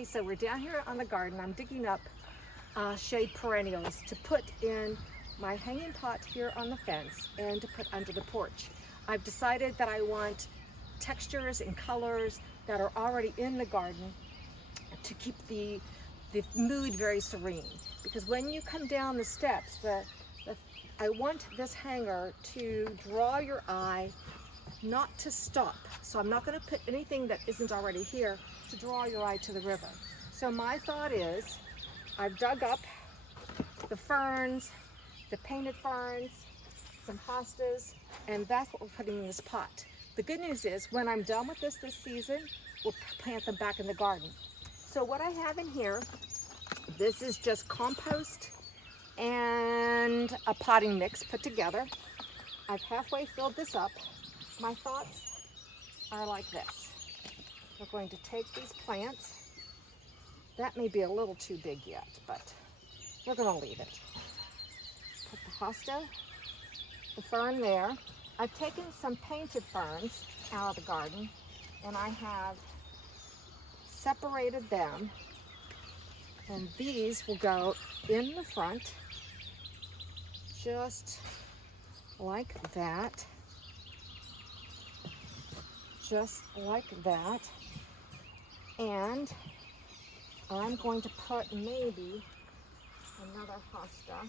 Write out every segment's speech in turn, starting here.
Okay, so we're down here on the garden. I'm digging up shade perennials to put in my hanging pot here on the fence and to put under the porch. I've decided that I want textures and colors that are already in the garden to keep the mood very serene. Because when you come down the steps, I want this hanger to draw your eye, not to stop. So I'm not going to put anything that isn't already here to draw your eye to the river. So my thought is, I've dug up the ferns, the painted ferns, some hostas, and that's what we're putting in this pot. The good news is, when I'm done with this season, we'll plant them back in the garden. So what I have in here, this is just compost and a potting mix put together. I've halfway filled this up. My thoughts are like this. We're going to take these plants. That may be a little too big yet, but we're going to leave it. Put the hosta, the fern there. I've taken some painted ferns out of the garden, and I have separated them, and these will go in the front, just like that. Just like that. And I'm going to put maybe another hosta.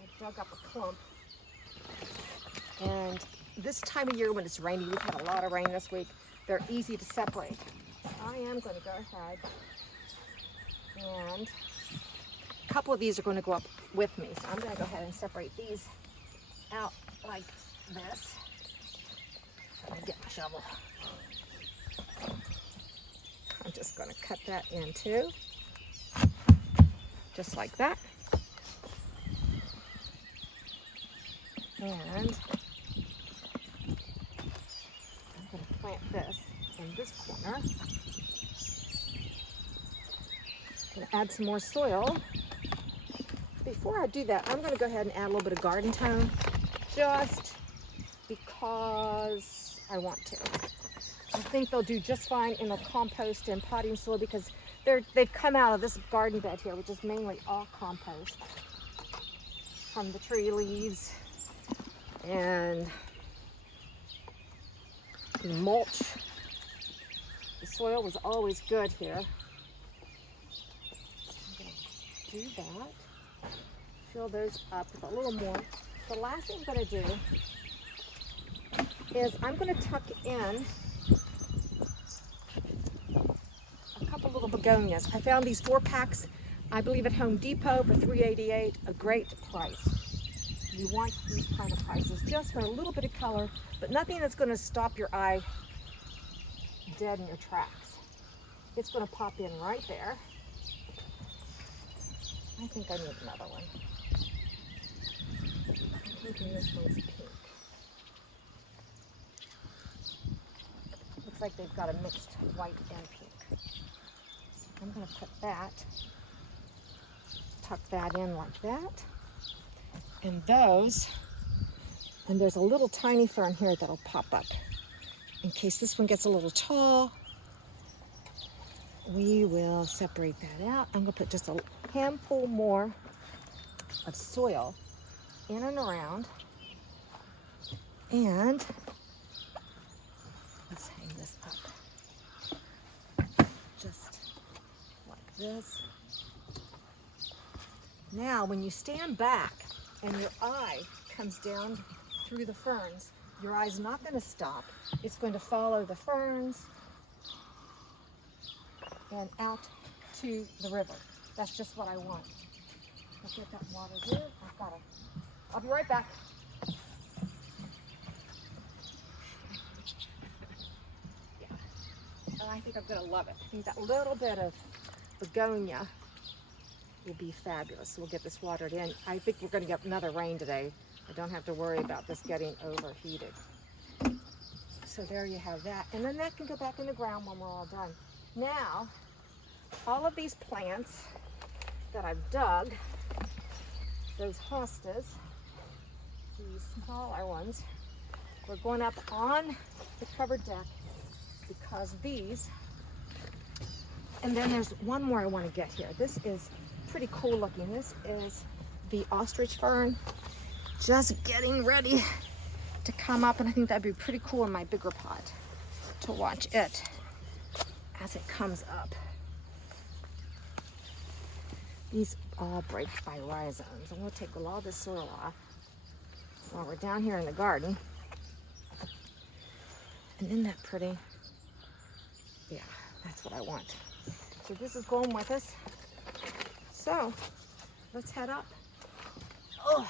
I dug up a clump. And this time of year when it's rainy, we've had a lot of rain this week, they're easy to separate. I am going to go ahead and a couple of these are going to go up with me. So I'm going to go ahead and separate these out like this. Let me get my shovel. I'm just going to cut that in too, just like that. And I'm going to plant this in this corner. I'm going to add some more soil. Before I do that, I'm going to go ahead and add a little bit of garden tone, just because I want to. I think they'll do just fine in the compost and potting soil because they've come out of this garden bed here, which is mainly all compost from the tree leaves and the mulch. The soil was always good here. I'm going to do that. Fill those up with a little more. The last thing I'm going to do is I'm going to tuck in a couple little begonias. I found these 4-packs, I believe at Home Depot for $3.88, a great price. You want these kind of prices just for a little bit of color, but nothing that's going to stop your eye dead in your tracks. It's going to pop in right there. I think I need another one. I'm thinking this one's pink. Looks like they've got a mixed white and pink. So I'm going to put that, tuck that in like that. And those, and there's a little tiny fern here that'll pop up. In case this one gets a little tall, we will separate that out. I'm going to put just a handful more of soil in and around. And let's hang this up. Just like this. Now, when you stand back and your eye comes down through the ferns, your eye's not going to stop. It's going to follow the ferns and out to the river. That's just what I want. I'll get that water here. I'll be right back. Yeah. And I think I'm going to love it. I think that little bit of begonia will be fabulous. So we'll get this watered in. I think we're going to get another rain today. I don't have to worry about this getting overheated. So there you have that. And then that can go back in the ground when we're all done. Now, all of these plants that I've dug, those hostas, these smaller ones, we're going up on the covered deck because these And then there's one more I want to get here. This is pretty cool looking. This is the ostrich fern, just getting ready to come up, and I think that'd be pretty cool in my bigger pot to watch it as it comes up. These all break by rhizomes, and we'll take a lot of this soil off while we're down here in the garden. And isn't that pretty? Yeah, that's what I want. So this is going with us. So let's head up. Oh.